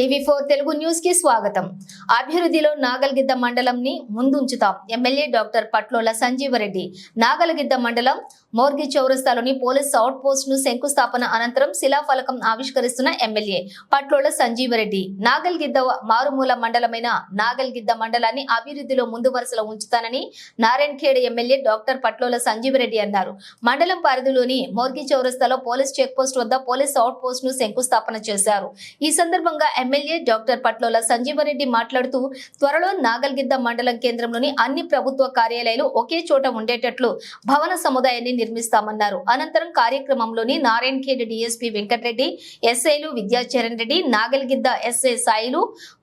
TV four Telugu న్యూస్కి స్వాగతం. అభివృద్ధిలో నాగల్గిద్ద మండలంని ముందుంచుతాం. MLA doctor Patlola Sanjeevareddy. Nagalgidda మండలం మోర్గి చౌరస్తాలోని పోలీస్ అవుట్ పోస్ట్ను శంకుస్థాపన అనంతరం శిలాఫలకం ఆవిష్కరిస్తున్న ఎమ్మెల్యే పట్లోల సంజీవరెడ్డి. నాగల్గిద్ద మారుమూల మండలమైన నాగల్గిద్ద మండలాన్ని అభివృద్ధిలో ముందు వరుసలో ఉంచుతానని నారాయణఖేడ్ ఎమ్మెల్యే డాక్టర్ పట్లోల సంజీవరెడ్డి అన్నారు. మండలం పరిధిలోని మోర్గి చౌరస్తాలో పోలీస్ చెక్ పోస్ట్ వద్ద పోలీస్ అవుట్ పోస్ట్ను శంకుస్థాపన చేశారు. ఈ సందర్భంగా ఎమ్మెల్యే డాక్టర్ పట్లోల సంజీవరెడ్డి మాట్లాడుతూ త్వరలో నాగల్గిద్ద మండలం కేంద్రంలోని అన్ని ప్రభుత్వ కార్యాలయాలు ఒకే చోట ఉండేటట్లు భవన సముదాయాన్ని నిర్మిస్తామన్నారు. అనంతరం కార్యక్రమంలోని నారాయణఖేడ్ డిఎస్పీ వెంకటరెడ్డి ఎస్ఐలు విద్యాచరణ్ రెడ్డి నాగల్గిద్ద ఎస్ఐ సాయిలు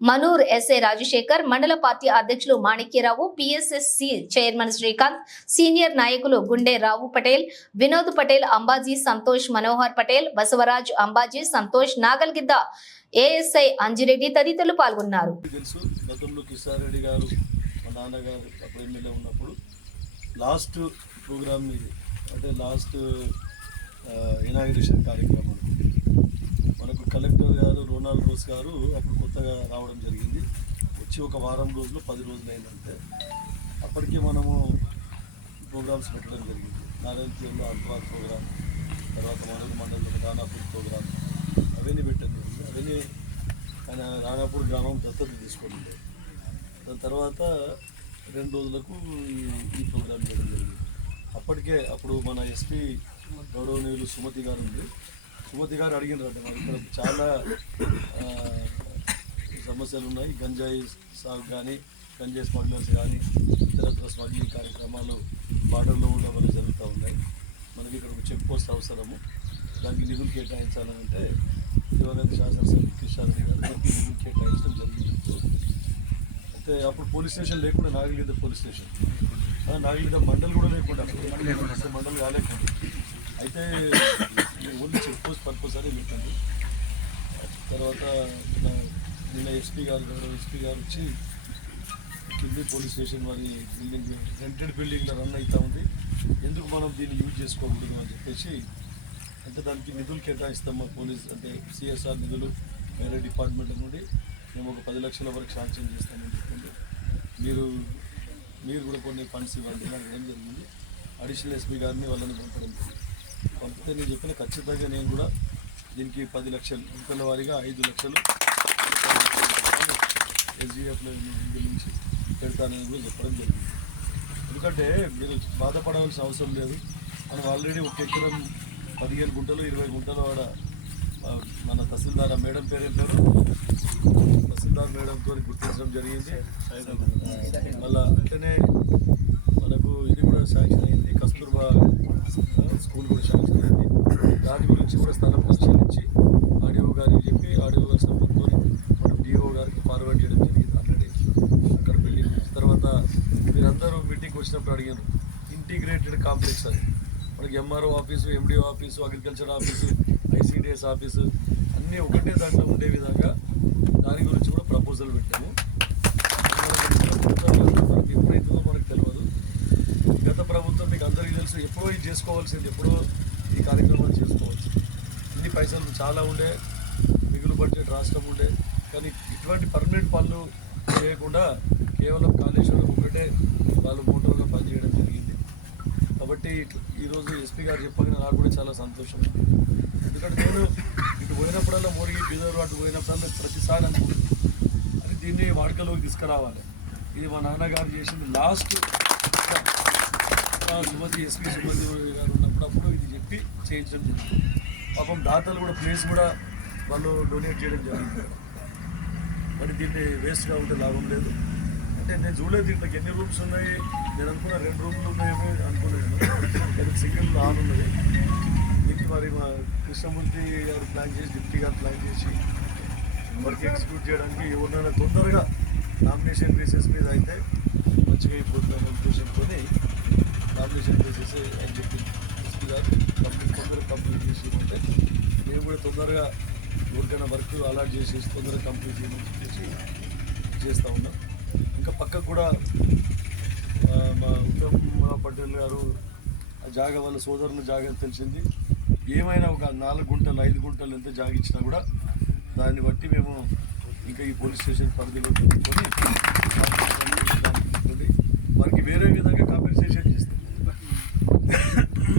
మనూర్ ఎస్ఐ రాజశేఖర్ మండల పార్టీ అధ్యక్షులు Manikyarao PSSC chairman Srikanth senior నాయకులు గుండె రావు పటేల్ వినోద్ పటేల్ అంబాజీ సంతోష్ మనోహర్ పటేల్ బసవరాజ్ అంబాజీ సంతోష్ నాగల్గిద్ద ఏఎస్ఐ అంజిరెడ్డి తదితరులు పాల్గొన్నారు. తెలుసు గతంలో కిషన్ రెడ్డి గారు మా నాన్నగారు అప్పుడు ఎమ్మెల్యే ఉన్నప్పుడు లాస్ట్ ప్రోగ్రామ్ ఇది. అంటే లాస్ట్ ఇనాగ్రేషన్ కార్యక్రమం. మనకు కలెక్టర్ గారు రోనాల్డ్ రోస్ గారు అప్పుడు కొత్తగా రావడం జరిగింది. వచ్చి ఒక వారం రోజులు పది రోజులు అయిందంటే అప్పటికి మనము ప్రోగ్రామ్స్ పెట్టడం జరిగింది. నారాయణపూర్లో అంతరాల్ ప్రోగ్రామ్ తర్వాత మనకు మండలంలో దానాపూర్ ప్రోగ్రామ్ అవన్నీ పెట్టడం జరిగింది ఆయన రానాపూర్ గ్రామం దత్తత తీసుకుంది. దాని తర్వాత రెండు రోజులకు ఈ- ప్రోగ్రాం ప్రోగ్రామ్ చేయడం జరిగింది. అప్పటికే అప్పుడు మన ఎస్పీ గౌరవనీయులు సుమతి గారు ఉంది. సుమతి గారు అడిగినారంటే మనకి ఇక్కడ చాలా సమస్యలు ఉన్నాయి గంజాయి సాగు కానీ గంజాయి స్మగ్లర్స్ కానీ ఇతరత్ర స్మగ్లింగ్ కార్యక్రమాలు బార్డర్లో ఉండడం వల్ల జరుగుతూ ఉన్నాయి. మనకి ఇక్కడ ఒక చెక్ పోస్ట్ అవసరము. దానికి నిధులు కేటాయించాలని శివానంద యువగంధ శాసనసభ కేటాయించడం జరిగింది. అయితే అప్పుడు పోలీస్ స్టేషన్ లేకుండా నాగలిద్ద పోలీస్ స్టేషన్. ఆ, నాగలిద్ద మండలి కూడా లేకుండా అసలు మండలి కాలేకుండా. అయితే ఓన్లీ చెక్ పోస్ట్ పర్పస్ అని పెట్టండి తర్వాత నిన్న ఎస్పీ గారు గౌరవ ఎస్పీ గారు వచ్చి కింది పోలీస్ స్టేషన్ వారి బిల్డింగ్ రెంటెడ్ బిల్డింగ్లో రన్ అవుతా ఉంది. ఎందుకు మనం దీన్ని యూజ్ చేసుకోకూడదు అని చెప్పేసి అంటే దానికి నిధులు కేటాయిస్తాం మా పోలీస్ అంటే సిఎస్ఆర్ నిధులు వేరే డిపార్ట్మెంట్ నుండి మేము ఒక పది లక్షల వరకు శాంక్షన్ చేస్తామని చెప్పింది. మీరు మీరు కూడా కొన్ని ఫండ్స్ ఇవ్వండి నాకు ఏం జరిగింది? అడిషనల్ ఎస్పీ గారిని వాళ్ళని పంపడం పంపితే నేను చెప్పిన ఖచ్చితంగా నేను కూడా దీనికి పది లక్షలు ఇంకల వారిగా ఐదు లక్షలు ఎస్జీఎఫ్లో నుంచి పెడతానని కూడా చెప్పడం జరిగింది. ఎందుకంటే మీరు బాధపడవలసిన అవసరం లేదు. మనం ఆల్రెడీ ఒక ఎకరం పదిహేను గుంటలు ఇరవై గుంటలు ఆడ మన తహసీల్దార్ ఆ మేడం పేరు ఏం పేరు? తహసీల్దార్ మేడంతో గుర్తించడం జరిగింది. మళ్ళా వెంటనే మనకు ఇది కూడా శాంక్షన్ అయింది. కస్తూర్బా స్కూల్ కూడా శాంక్షన్ అయింది. దాని గురించి కూడా స్థలం పరిశీలించి ఆడియో గారికి చెప్పి ఆడియో గారి సపోర్ట్తో మనం డిఓ గారికి ఫార్వర్డ్ చేయడం జరిగింది ఆల్రెడీ. అక్కడ వెళ్ళి తర్వాత మీరందరూ మీటింగ్కి వచ్చినప్పుడు అడిగారు. ఇంటిగ్రేటెడ్ కాంప్లెక్స్ అది మనకి MRO office MDO office agriculture office ICDS office అన్నీ ఒకటే దాంట్లో ఉండే విధంగా దాని గురించి కూడా ప్రపోజల్ పెట్టాము. మనకి ఎప్పుడైతుందో మనకు తెలియదు గత ప్రభుత్వం మీకు అందరికీ తెలుసు ఎప్పుడో ఇది చేసుకోవాల్సింది ఎప్పుడో ఈ కార్యక్రమాలు చేసుకోవచ్చు. ఇన్ని పైసలు చాలా ఉండే మిగులు బడ్జెట్ రాష్ట్రం ఉండే కానీ ఇటువంటి పర్మనెంట్ పనులు చేయకుండా కేవలం కాళేశ్వరం ఒకటే వాళ్ళు మోటార్గా పనిచేయడం కాబట్టి ఈరోజు ఎస్పీ గారు చెప్పగానే నాకు కూడా చాలా సంతోషం. ఎందుకంటే నేను ఇటు పోయినప్పుడల్లా మోరిగి బీదర్ అటు పోయినప్పుడల్లా ప్రతిసారి అనుకుంటున్నాను అది దీన్ని వాడుకలోకి తీసుకురావాలి. ఇది మా నాన్నగారు చేసింది లాస్ట్ సుమతి ఎస్పీ సుమతి గారు ఉన్నప్పుడప్పుడు ఇది చెప్పి చేయించడం జరిగింది. పాపం దాతలు కూడా ప్లేస్ కూడా వాళ్ళు డొనేట్ చేయడం జరిగింది. మరి దీన్ని వేస్ట్గా ఉంటే లాభం లేదు. అంటే నేను చూడలేదు దీంట్లోకి. ఎన్ని రూమ్స్ ఉన్నాయి? నేను అనుకున్న రెండు రూమ్లు ఉన్నాయేమో అనుకున్నాను నేను సింగిల్ ఆన్ ఉన్నది. దీనికి మరి మా కృష్ణమూర్తి గారు ప్లాన్ చేసి డిప్టీ గారు ప్లాన్ చేసి వర్క్ ఎగ్జిక్యూట్ చేయడానికి ఎవరినైనా తొందరగా నామినేషన్ బేసిస్ మీద అయితే మంచిగా అయిపోతుందనే ఉద్దేశంతో నామినేషన్ బేసిస్ అని చెప్పి గారు కంప్లీట్ తొందరగా కంప్లీట్ చేసి మేము కూడా తొందరగా ఎవరికైనా వర్క్ అలాట్ చేసేసి తొందరగా కంప్లీట్ చేయమని చెప్పేసి చేస్తూ ఉన్నాం. ఇంకా పక్కకు కూడా మా ఉత్తమ పటేల్ గారు ఆ జాగ వాళ్ళ సోదరుని జాగ తెలిసింది. ఏమైనా ఒక నాలుగు గుంటలు ఐదు గుంటలు ఎంత జాగించినా కూడా దాన్ని బట్టి మేము ఇంకా ఈ పోలీస్ స్టేషన్ పరిధిలో పెట్టుకొని వారికి వేరే విధంగా కాంపెన్సేషన్